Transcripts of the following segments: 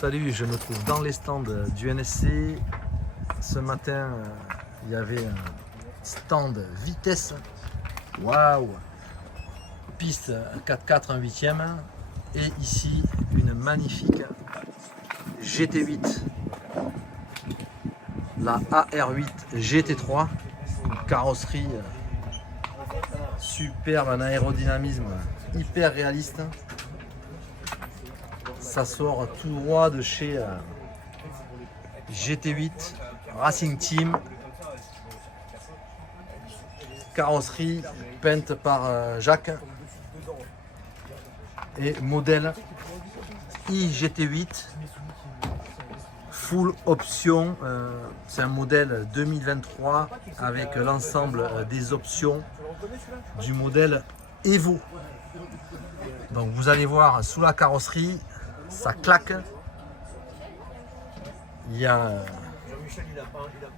Salut, je me trouve dans les stands du NSC. Ce matin, il y avait un stand vitesse. Waouh! Piste 4x4 1 8e. Et ici, une magnifique GT8. La AR8 GT3. Carrosserie superbe, un aérodynamisme hyper réaliste. Ça sort tout droit de chez GT8 Racing Team. Carrosserie peinte par Jacques. Et modèle iGT8 full option. C'est un modèle 2023 avec l'ensemble des options du modèle Evo. Donc vous allez voir sous la carrosserie, ça claque. Il y a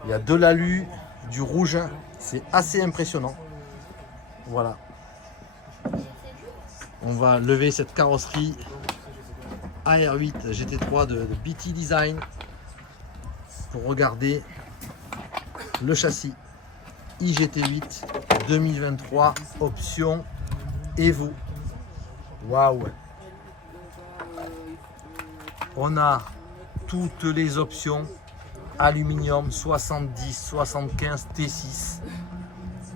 de l'alu, du rouge, c'est assez impressionnant. Voilà. On va lever cette carrosserie AR8 GT3 de BT Design pour regarder le châssis iGT8 2023 option Evo. Waouh! On a toutes les options aluminium 70, 75, T6.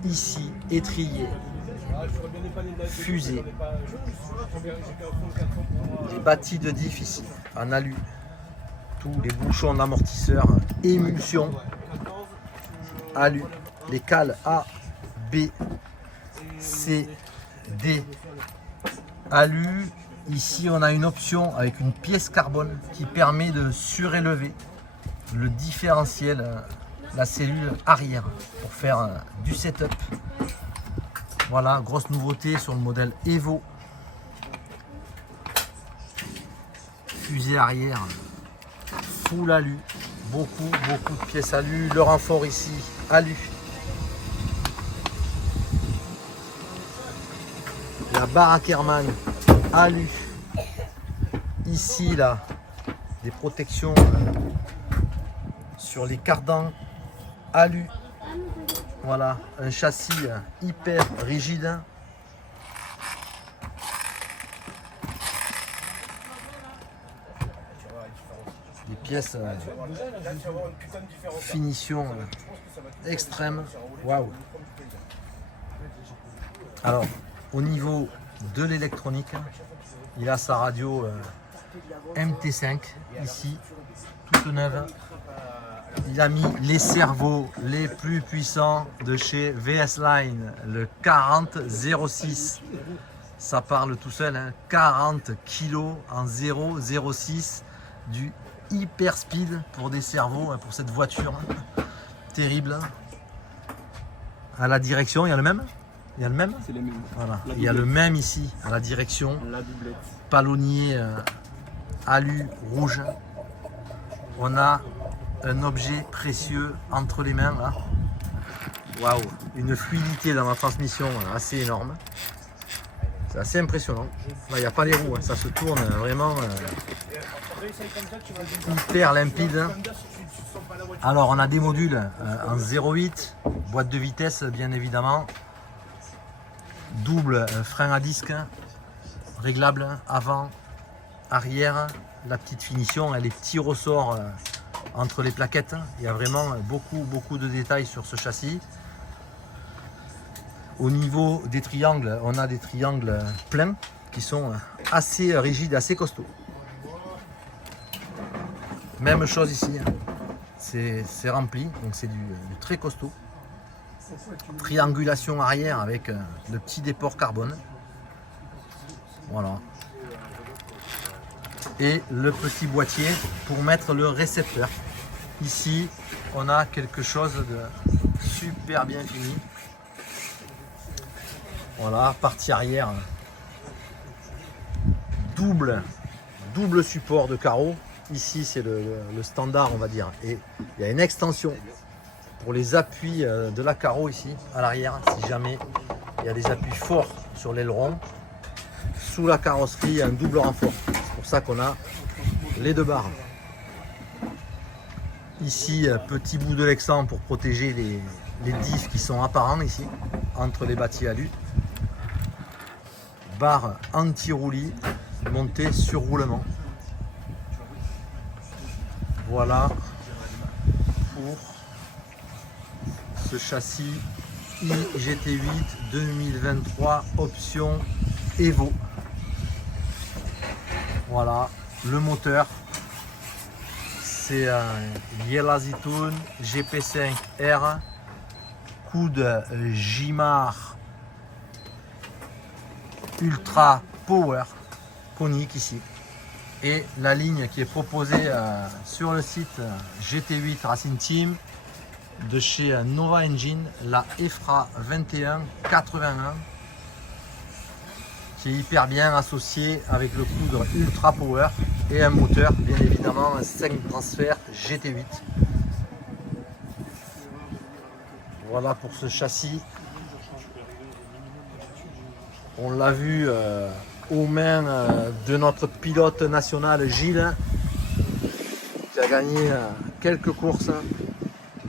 Ici, étrier, fusée, les bâtis de diff ici, en alu, tous les bouchons d'amortisseur, émulsion, alu, les cales A, B, C, D, alu. Ici, on a une option avec une pièce carbone qui permet de surélever le différentiel, la cellule arrière pour faire du setup. Voilà, grosse nouveauté sur le modèle Evo. Fusée arrière, full alu, beaucoup de pièces alu. Le renfort ici, alu. La barre Ackerman, alu. Ici, là, des protections sur les cardans, alu. Voilà, un châssis hyper rigide. Des pièces finition extrême. Waouh! Alors, au niveau de l'électronique, il a sa radio MT5 ici, toute neuve. Il a mis les servos les plus puissants de chez VS Line, le 4006. Ça parle tout seul, hein. 40 kg en 0,06, du hyper speed pour des servos, hein, pour cette voiture. Terrible. À la direction, il y a le même? Il y a le même? C'est les mêmes. Voilà. Il y a le même ici, à la direction. La doublette. Palonnier alu rouge. On a un objet précieux entre les mains là. Waouh, une fluidité dans la transmission assez énorme. C'est assez impressionnant. Là, il n'y a pas les roues, hein. Ça se tourne vraiment hyper limpide. Alors on a des modules en 0,8, boîte de vitesse bien évidemment, double frein à disque, réglable avant, arrière, la petite finition, les petits ressorts entre les plaquettes. Il y a vraiment beaucoup de détails sur ce châssis. Au niveau des triangles, on a des triangles pleins qui sont assez rigides, assez costauds. Même chose ici, c'est rempli, donc c'est du très costaud. Triangulation arrière avec le petit déport carbone. Voilà. Et le petit boîtier pour mettre le récepteur. Ici, on a quelque chose de super bien fini. Voilà, partie arrière. Double support de carreaux. Ici, c'est le standard, on va dire. Et il y a une extension pour les appuis de la carreau ici, à l'arrière, si jamais il y a des appuis forts sur l'aileron. Sous la carrosserie, il y a un double renfort. C'est pour ça qu'on a les deux barres. Ici, petit bout de Lexan pour protéger les diffs qui sont apparents ici, entre les bâtis alu. Barre anti-roulis montée sur roulement. Voilà pour ce châssis iGT8 2023 option Evo. Voilà le moteur. C'est un Yelazitoon GP5R, coude Jimar Ultra Power conique ici. Et la ligne qui est proposée sur le site GT8 Racing Team de chez Nova Engine, la EFRA 2181, qui est hyper bien associée avec le coude Ultra Power et un moteur, bien évidemment un 5 transfert GT8. Voilà pour ce châssis. On l'a vu aux mains de notre pilote national Gilles, qui a gagné quelques courses.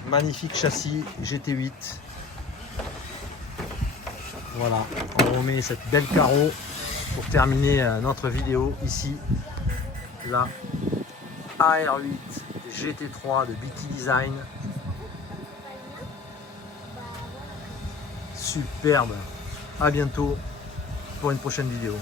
Magnifique châssis GT8. Voilà, on remet cette belle carreau pour terminer notre vidéo ici. La AR8 GT3 de BT Design. Superbe. À bientôt pour une prochaine vidéo.